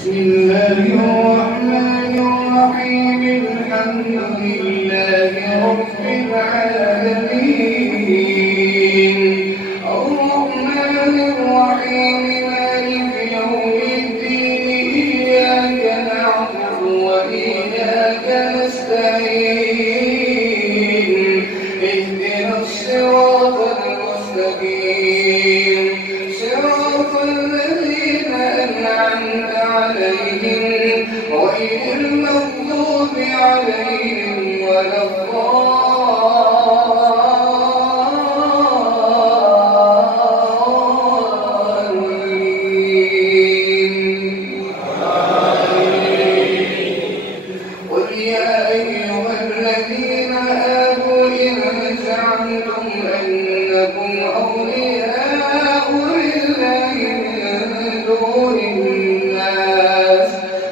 بسم الله الرحمن الرحيم الحمد لله رب العالمين الرحمن الرحيم مالك يوم الدين إياك نعبد وإياك نستعين اهدنا الصراط المستقيم صراط الذين أنعمت عليهم غير المغضوب عليهم ولا الضالين. قل يا أيها الذين آمنوا إن زعمتم أنكم أولياء لله من دون الناس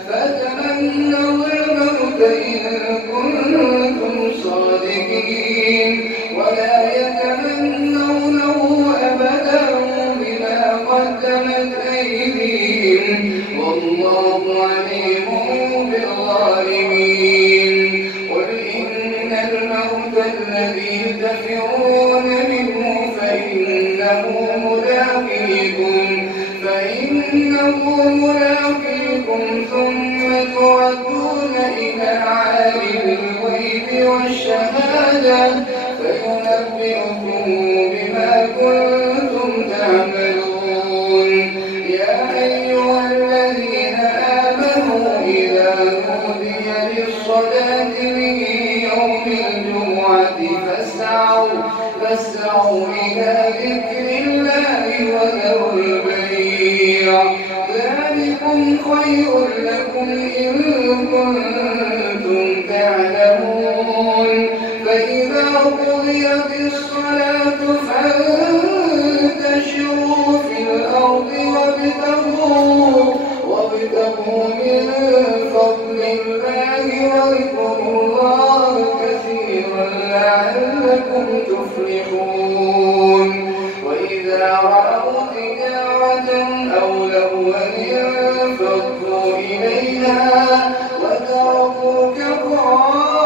فتمنوا الموت إن كنتم صادقين ولا يتمنونه أبدا بما قدمت أيديهم والله عليم بالظالمين. قل إن الموت الذي تفرون منه فإنه ملاقيكم ثم تردون إلى عالم الغيب والشهادة فينبئكم بما كنتم تعملون. يا أيها الذين آمنوا إذا نودي للصلاة من يوم الجمعة فاسعوا إلى ذكر الله وذروا البيع ذلكم خير لكم إن كنتم تعلمون. فإذا قضيت الصلاة فانتشروا في الأرض وابتغوا من فضل الله واذكروا الله كثيرا لعلكم تفلحون. وإذا رأوا تجارة أو لهوا انفضوا إليها وتركوك قائما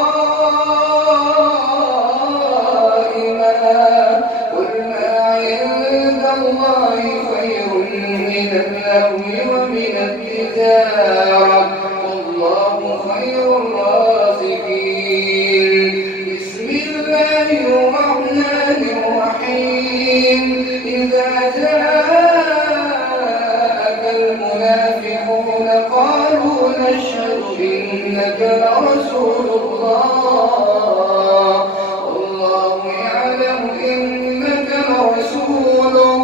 قل ما عند الله خير من اللهو ومن التجارة والله خير الرازقين. بسم الله الرحمن الرحيم إذا جاءك المنافقون قالوا نشهد إنك لرسول الله والله يعلم إنك لرسوله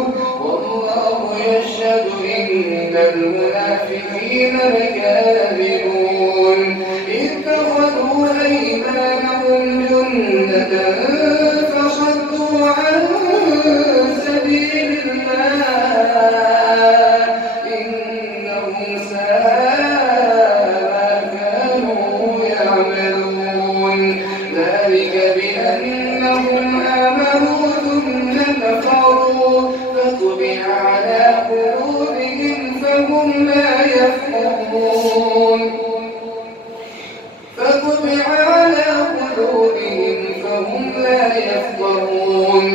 والله يشهد إن المنافقين لكاذبون. اتخذوا أيمانهم جنة فصدوا عن سبيل الله إنهم ساء ما كانوا يعملون. ذلك بأنهم آمنوا ثم كفروا فطبع على قلوبهم فهم لا يفقهون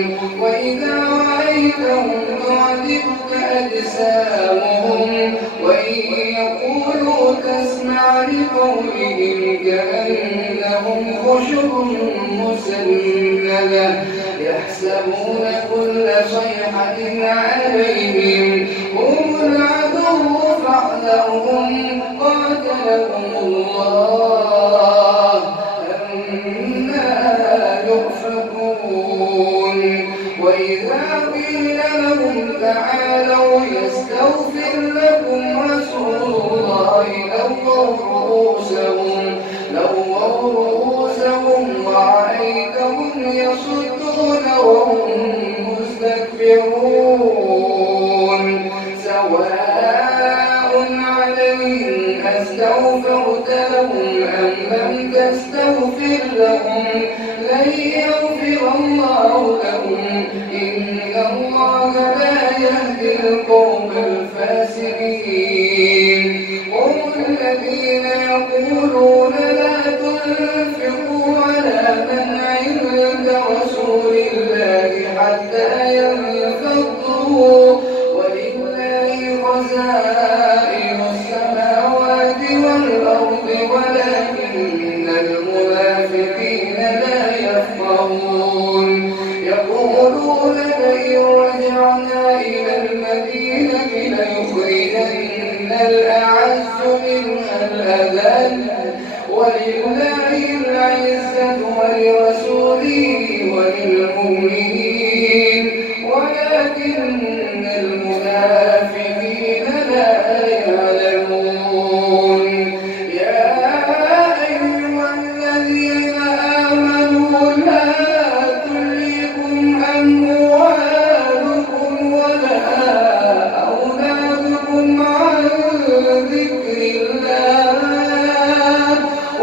وإذا رأيتهم تعجبك أجسامهم وإن يقولوا تسمع لقولهم كأنهم خشب مسندة يحسبون كل صيحة عليهم هم العدو فاحذرهم قاتلهم الله أنا يؤفكون. وإذا قيل لهم تعالوا يستغفر لكم رسول الله لووا رؤوسهم ورأيتهم يصدون وهم مستكبرون. سواء عليهم أستغفرت لهم أم لم تستغفر لهم لن يغفر الله لهم إن الله لا يهدي القوم الفاسقين. هم خزائن السماوات والأرض ولكن المنافقين لا يفقهون يقولون لئن رجعنا إلى المدينة ليخرجن الأعز منها الأذل ولله العزة ولرسوله وللمؤمنين ولكن المنافقين لا يعلمون يا أيها الذين آمنوا لا تلهكم أموالكم ولا أولادكم عن ذكر الله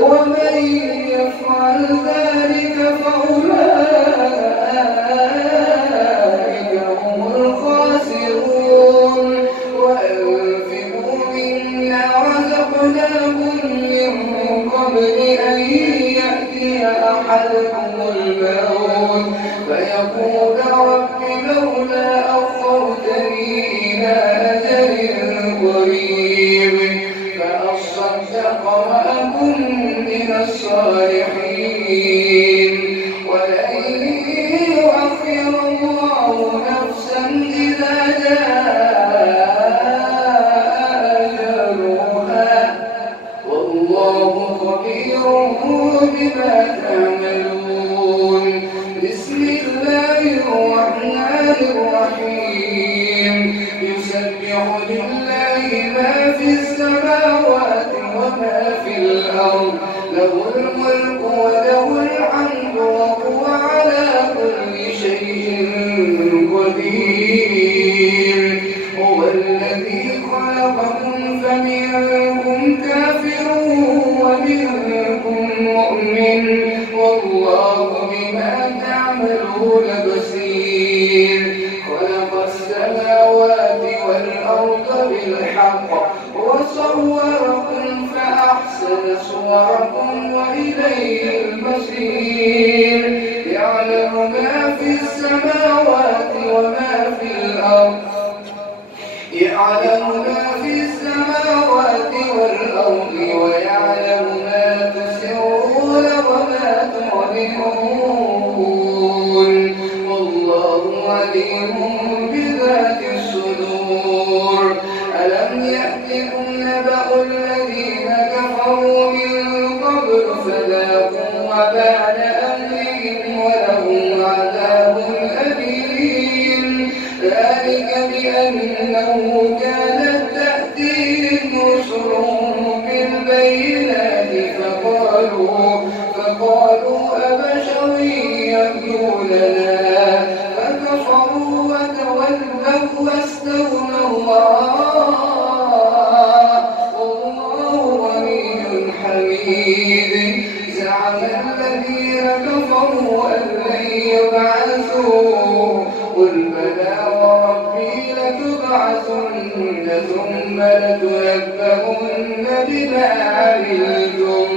ومن يفعل ذلك فأولئك هم الخاسرون وأنفقوا مما رزقناكم من قبل أن يأتي أحدكم الموت فيقول رب لولا أخرتني إلى أجل قريب فأصدق وأكن من الصالحين ولن يؤخر الله نفسا إذا جاء أجلها والله خبير بما تعملون بسم الله الرحمن الرحيم يسبح لله ما في السماوات وما في الأرض له الملك وله الحمد وهو على كل شيء قدير هو الذي خلقكم فمنكم كافر ومنكم مؤمن والله بما تعملون بصير خلق السماوات والأرض بالحق وصوركم فأحسن صوركم وإليه المصير يعلم ما في السماوات وما في الأرض يعلم ما في السماوات والأرض ويعلم ما تسرون وما تعلنون والله عليم بذات الصدور ألم يأتكم نبأ الذين كفروا من قبل فذاقوا وبال أمرهم ولهم عذاب أليم ذلك بأنه كانت تأتيهم رسلهم بالبينات فقالوا أبشر يهدوننا فكفروا وتولوا واستغنى الله والله غني حميد زعم الذين كفروا أن لن يبعثوا قل بلى وربي لتبعثن ثم لتنبؤن بما عملتم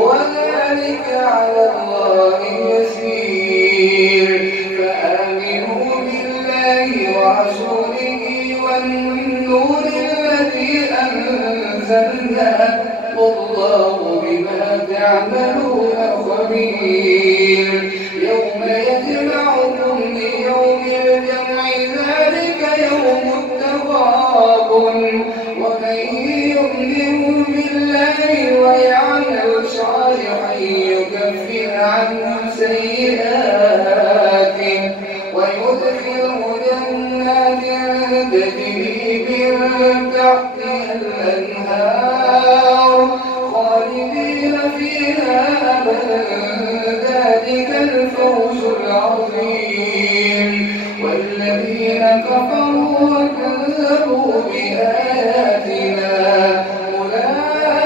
وذلك على الله يسير فآمنوا بالله ورسوله والنور الذي أنزلنا والله بما تعملون خبير يوم يجمعكم ليوم الجمع ذلك يوم التغابن ومن يؤمن بالله ويعمل صالحا يكفر عنه سيئاته ويدخله جنات تجري من تحتها الأنهار خالدين فيها أبدا ذلك الفوز العظيم والذين كفروا وكذبوا بآياتنا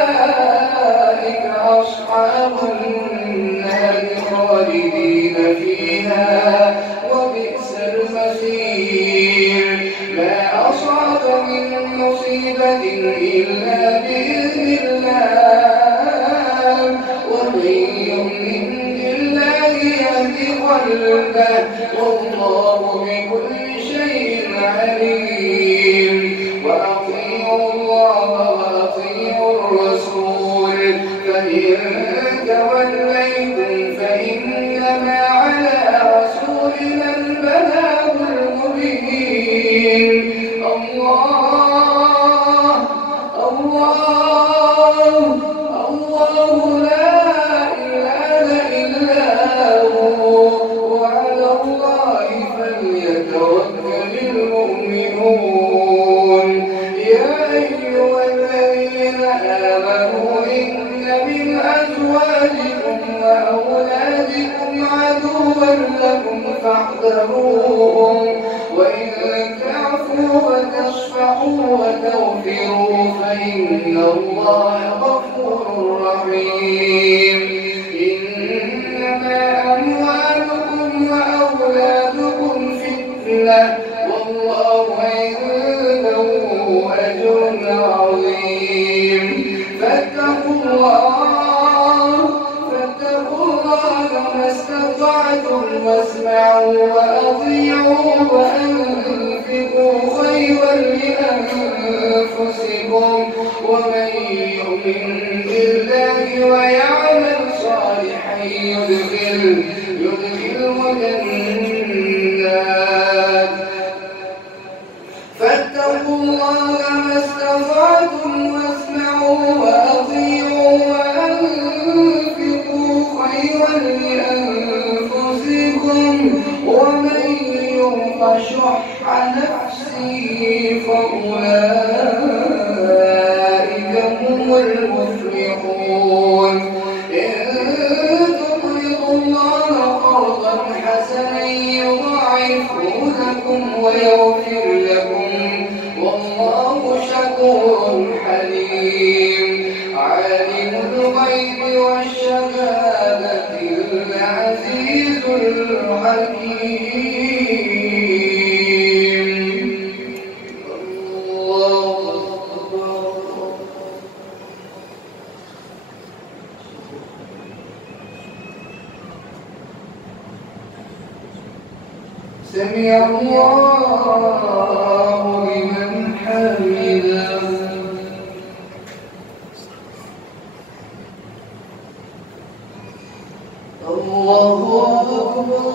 أولئك أصحاب النار خالدين فيها وبئس المصير ما أصاب من مصيبة إلا بإذن الله ومن يؤمن بالله يهد قلبه والله بكل شيء عليم فاحذروهم وإن تعفوا وتصفحوا وتغفروا فإن الله غفور رحيم. إنما أموالكم وأولادكم فتنة والله عنده أجر عظيم. فاتقوا الله ما استطعتم واسمعوا وأطيعوا وأنفقوا خيرا لأنفسكم ومن يؤمن بالله ويعمل صالحا يدخله جنات. فاتقوا الله ما استطعتم واسمعوا وأطيعوا وأنفقوا خيرا لأنفسكم ومن يوق شح نفسه فأولئك هم المفلحون. إن تقرضوا الله قرضا حسنا يضاعفه لكم ويغفر لكم والله شكور حليم. عالم الغيب والشهادة العزيز الحكيم. الله أكبر. سمع الله لمن حمده. الله أكبر.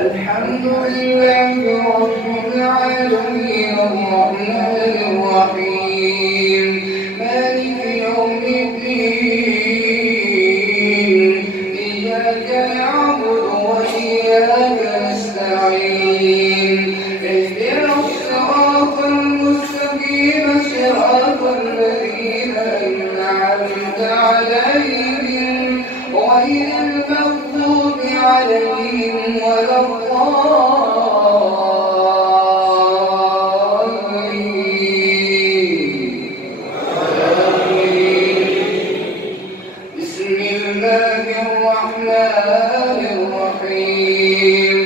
الحمد لله رب العالمين الرحمن الرحيم مالك يوم الدين إياك نعبد وإياك نستعين اهدنا الصراط المستقيم صراط الذين أنعمت عليهم غير المغضوب عليهم ولا الضالين. بسم الله الرحمن الرحيم.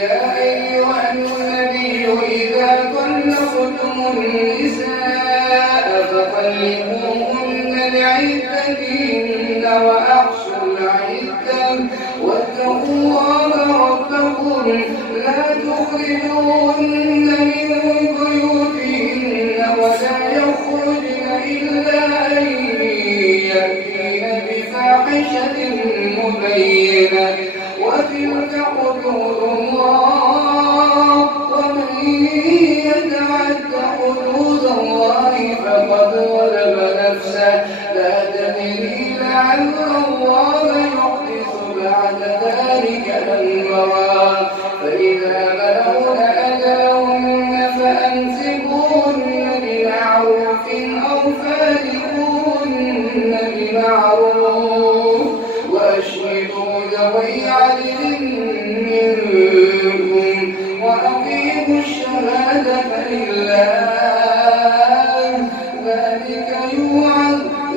يا أيها النبي إذا طلقتم النساء فطلقوهن لعدتهن وأحصوا العدة واتقوا الله ربكم لا تخرجوهن من بيوتهن ولا يخرجن إلا أن يأتين بفاحشة مبينة وتلك حدود الله ومن يتعد حدود الله فقد ظلم نفسه لا تدري لعل الله يحدث بعد ذلك أمرا. فإذا بلغن أجلهن فأمسكوهن بمعروف أو فارقوهن بمعروف وأشهدوا ذوي عدل منكم وأقيموا الشهادة لله.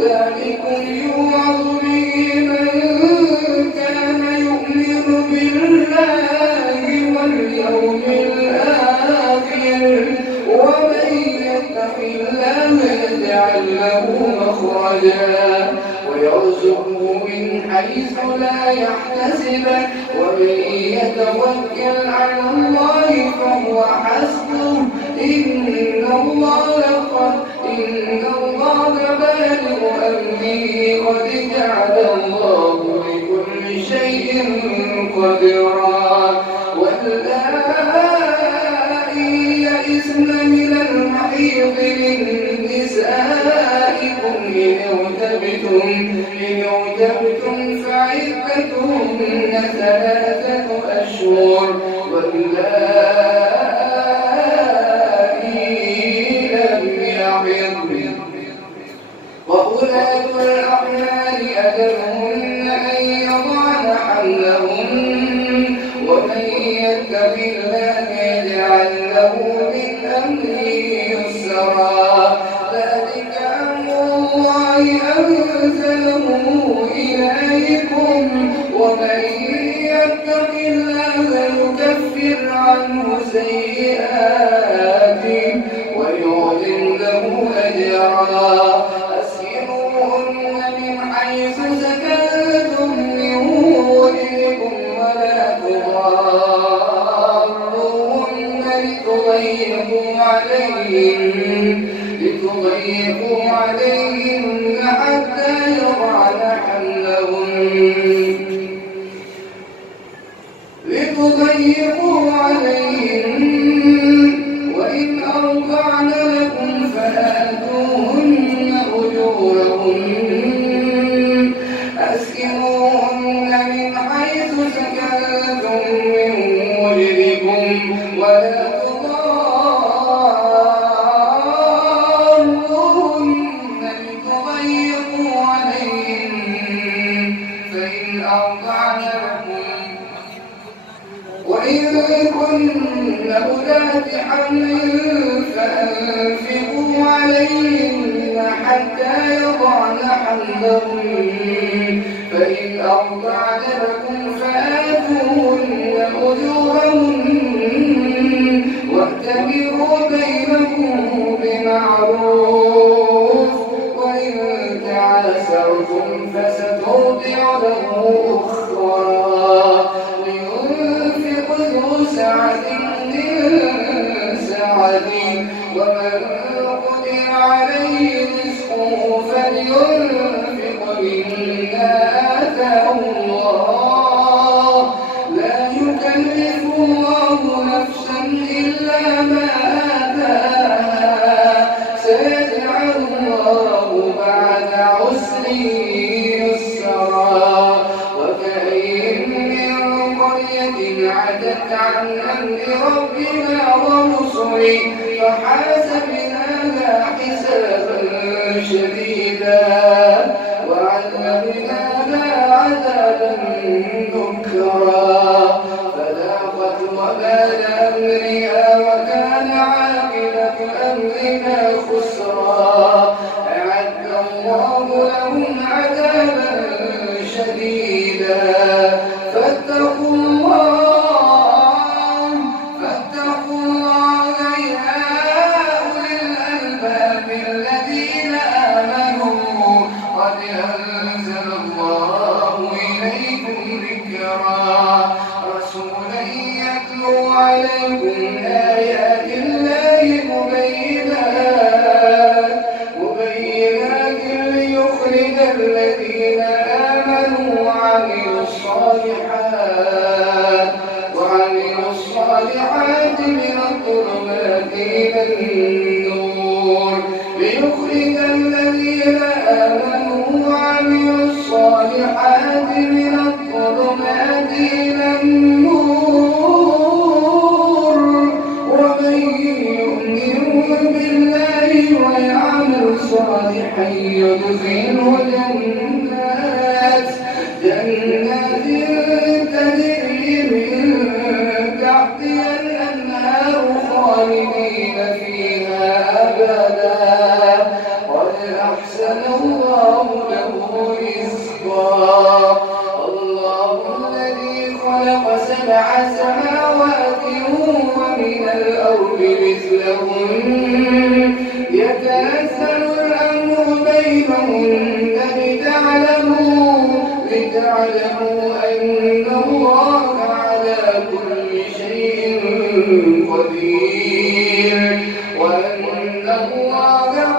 ذلكم يوعظ به من كان يؤمن بالله واليوم الآخر ومن يتق الله حيث لا يحتسب ومن يتوكل على الله فهو حسبه إن الله بالغ أمره قد جعل الله لكل شيء قدرا واللائي يئسن من المحيض من نسائكم إن ارتبتم فعدتهن 3 أشهر واللائي لم يحضن وأولاة الأحمال أجلهن أن يضعن حملهن ومن يتق الله يجعل له من أمره يسرا ذلك أمر الله أنزله إليكم ومن يتق الله يكفر عنه سيئاته ويعظم له أجرا أسكنوهن من حيث سكنتم من وجدكم ولا تضاروهن لتضيقوا عليهن حتى يضعن حملهن وإن أرضعن لكم فآتوهن أجورهن أسكنوهن من حيث سكنتم من وجدكم ولا تضاروهن لتضيقوا عليهن فإن أرضعن لكم وإن كن أولات حمل فأنفقوا عليهن حتى يضعن حملهن فإن أرضعن لكم فآتوهن أجورهن واعتبروا بينكم بمعروف وإن تعاسرتم فسترضع له أخرى ذو سعة من سعته ومن قدر عليه رزقه فلينفق مما آتاه الله لا يكلف الله نفسا إلا ما آتاها سيجعل الله بعد عسر يسرا وكأين من قرية عدت عن أمر ربنا ورسله فحاسبناها حسابا شديدا وعذبناها عذابا نكرا فذاقت وبال أمرها وكان عاقبة أمرها خسرا أعد الله لهم عذابا شديدا فاتقوا الله يا أولي الألباب الذين آمنوا قد أنزل الله إليكم ذكرا رسولا يتلو عليكم آيات الله مبينات ليخرج الذين آمنوا وعملوا الصالحات من الظلمات إلى النور ليخرج الذين آمنوا وعملوا الصالحات من الظلمات إلى النور ومن يؤمن بالله ويعمل صالحا يدخله جنات تجري من تحتها الأنهار خالدين فيها أبدا قد أحسن الله له رزقا الله الذي خلق 7 سماوات ومن الأرض مثلهن يتنزل الأمر بينهن لتعلموا يعلموا أن الله على كل شيء قدير وأن الله